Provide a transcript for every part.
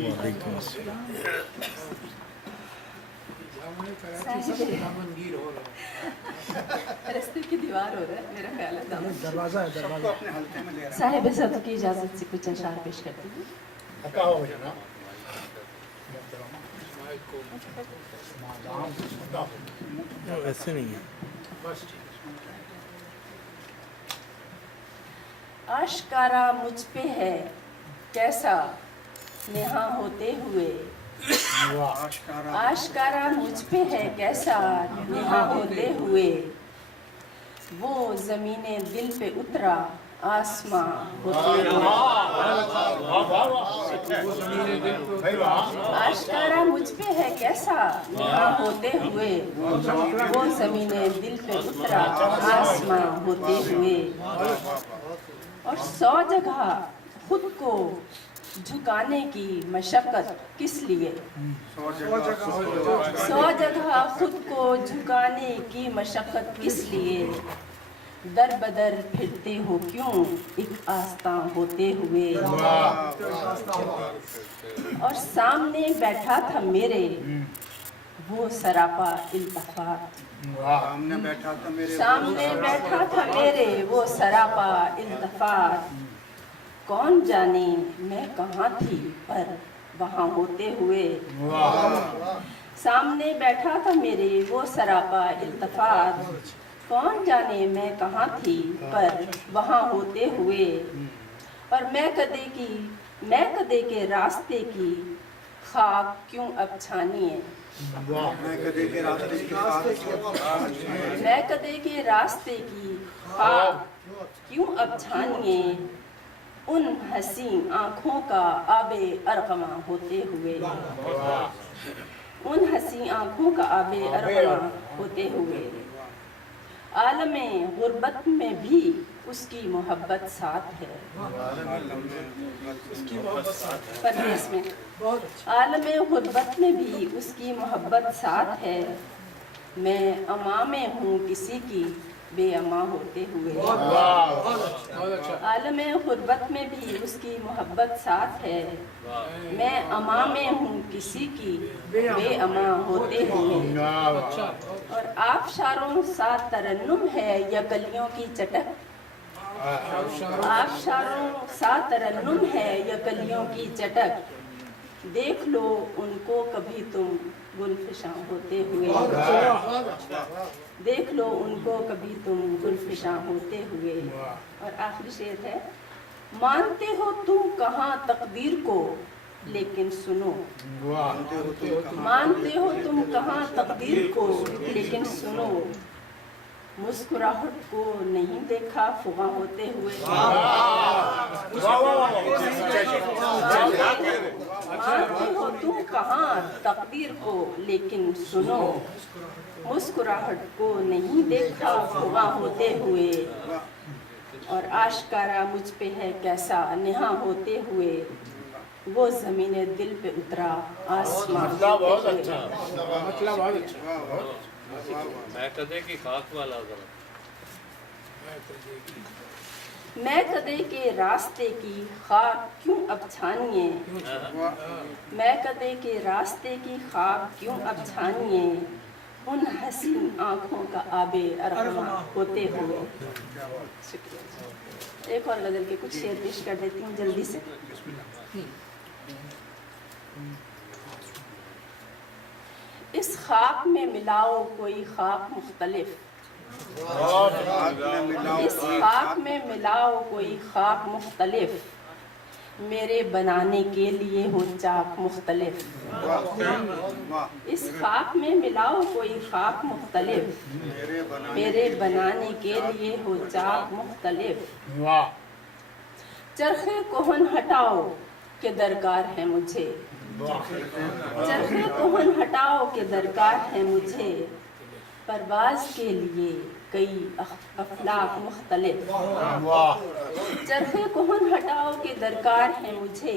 وعلیکم السلام. رستے کی دیوار ہو رہا ہے میرا خیال ہے. دروازہ ہے دروازہ. صاحب عزت کی اجازت سے کچھ اشعار پیش کرتی ہوں. ایسے نہیں ہے. آشکارا مجھ پہ ہے کیسا نہاں ہوتے ہوئے. آشکارا مجھ پہ ہے کیسا نہاں ہوتے ہوئے. وہ زمین دل پہ اترا آسماں ہوتے ہوئے. آشکارا مجھ پہ ہے کیسا نہاں ہوتے ہوئے. وہ زمین دل پہ اترا آسماں ہوتے ہوئے. اور 100 جگہ خود کو جھکانے کی مشقت کس لیے. 100 جگہ خود کو جھکانے کی مشقت کس لیے. در بدر پھرتے ہو کیوں ایک آستاں ہوتے ہوئے. اور سامنے بیٹھا تھا میرے وہ سراپا التفات. سامنے بیٹھا تھا میرے وہ سراپا التفات. کون جانے میں کہاں تھی پر وہاں ہوتے ہوئے. سامنے بیٹھا تھا میرے وہ سراپا التفات. کون جانے میں کہاں تھی پر وہاں ہوتے ہوئے. اور میں کدے کے راستے کی خاک کیوں اب چھانی ہے. میں کدے کے راستے کی خاک کیوں اب چھانیے. ان حسین آنکھوں کا آب ارغواں ہوتے ہوئے. ان حسین آنکھوں کا آب ارغواں ہوتے ہوئے. عالم غربت میں بھی اس کی محبت ساتھ ہے. پردیس میں عالم غربت میں بھی اس کی محبت ساتھ ہے. میں اماں میں ہوں کسی کی بے اماں ہوتے ہوئے. عالم غربت میں بھی اس کی محبت ساتھ ہے. میں اماں میں ہوں کسی کی بے اماں ہوتے ہوئے. اور آبشاروں ساتھ ترنم ہے یا کلیوں کی چٹک. آبشاروں ساتھ ترنم ہے یا کلیوں کی چٹک. دیکھ لو ان کو کبھی تم گلفشاں ہوتے ہوئے. دیکھ لو ان کو کبھی تم گلفشاں ہوتے ہوئے. اور آخری شعر ہے. مانتے ہو تم کہاں تقدیر کو لیکن سنو. مانتے ہو تم کہاں تقدیر کو لیکن سنو. مسکراہٹ کو نہیں دیکھا فغاں ہوتے ہوئے. مانتے ہو تم کہاں تقدیر کو لیکن سنو. مسکراہٹ کو نہیں دیکھا فغاں ہوتے ہوئے. اور آشکارا مجھ پہ ہے کیسا نہاں ہوتے ہوئے. وہ زمین دل پہ اترا آسمان ہوتے ہوئے. میں کدے کی خاک والا ذرا. میں کدے کے راستے کی خاک کیوں اب چھانیے. میں کدے کے راستے کی خاک کیوں اب چھانیے. ان حسین آنکھوں کا آب ارغواں ہوتے ہوئے. شکریہ. ایک اور غزل کے کچھ شعر پیش کر دیتی ہوں جلدی سے. اس خاک میں ملاؤ کوئی خاک مختلف. اس خاک میں ملاؤ کوئی خاک مختلف. میرے بنانے کے لیے ہو چاک مختلف. اس خاک میں ملاؤ کوئی خاک مختلف. میرے بنانے کے لیے ہو چاک مختلف. چرخے کوہن ہٹاؤ کہ درکار ہے مجھے. چرخے کوہن ہٹاؤ کہ درکار ہے مجھے. پرواز کے لیے کئی افلاک مختلف. چرخے کوہن ہٹاؤ کہ درکار ہے مجھے.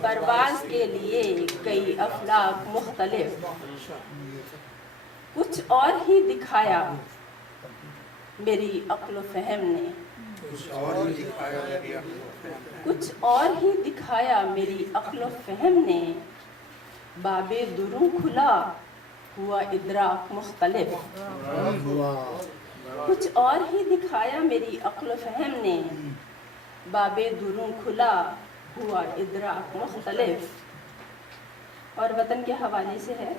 پرواز کے لیے کئی افلاک مختلف. کچھ اور ہی دکھایا میری عقل و فہم نے. کچھ اور ہی دکھایا میری عقل و فہم نے، باب دروں کھلا ہوا ادراک مختلف۔ کچھ اور ہی دکھایا میری عقل و فہم نے، باب دروں کھلا ہوا ادراک مختلف۔ اور وطن کے حوالے سے ہے،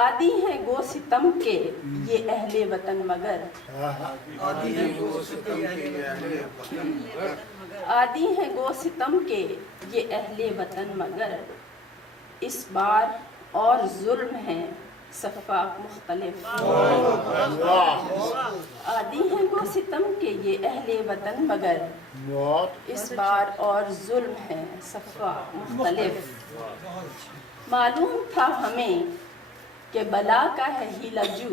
عادی ہیں گو ستم کے یہ اہل وطن مگر، عادی ہیں گو ستم کے یہ اہل وطن مگر، اس بار اور ظلم ہے صفاق مختلف۔ عادی ہیں گو ستم کے یہ اہل وطن مگر، اس بار اور ظلم ہے صفاق مختلف۔ معلوم تھا ہمیں کہ بلا کا ہے ہیلا جو،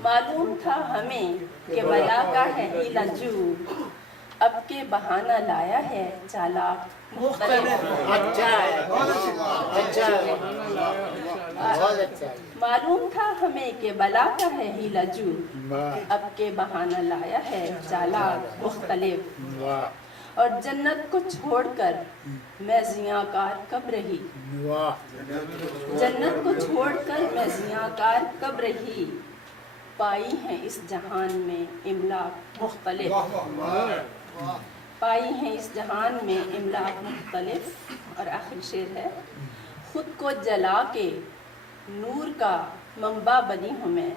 معلوم تھا ہمیں کہ بلا کا ہے ہیلا جو، اب کے بہانہ لایا ہے چالاک مختلف۔ معلوم تھا ہمیں کہ بلا کا ہے ہیلا جو، اب کے بہانہ لایا ہے چالاک مختلف۔ اور جنت کو چھوڑ کر میں زیاں کار کب رہی، جنت کو چھوڑ کر میں زیاں کار کب رہی، پائی ہیں اس جہان میں املاک مختلف، پائی ہیں اس جہان میں املاک مختلف۔ اور آخری شعر ہے، خود کو جلا کے نور کا منبع بنی ہوں میں،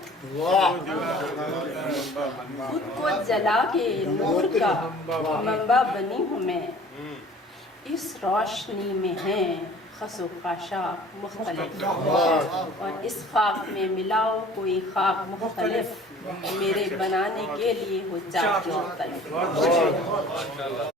خود کو جلا کے نور کا منبع بنی ہوں میں، اس روشنی میں ہیں خس و خاشاک مختلف، اور اس خاک میں ملاؤ کوئی خاک مختلف، میرے بنانے کے لیے ہو چاک مختلف۔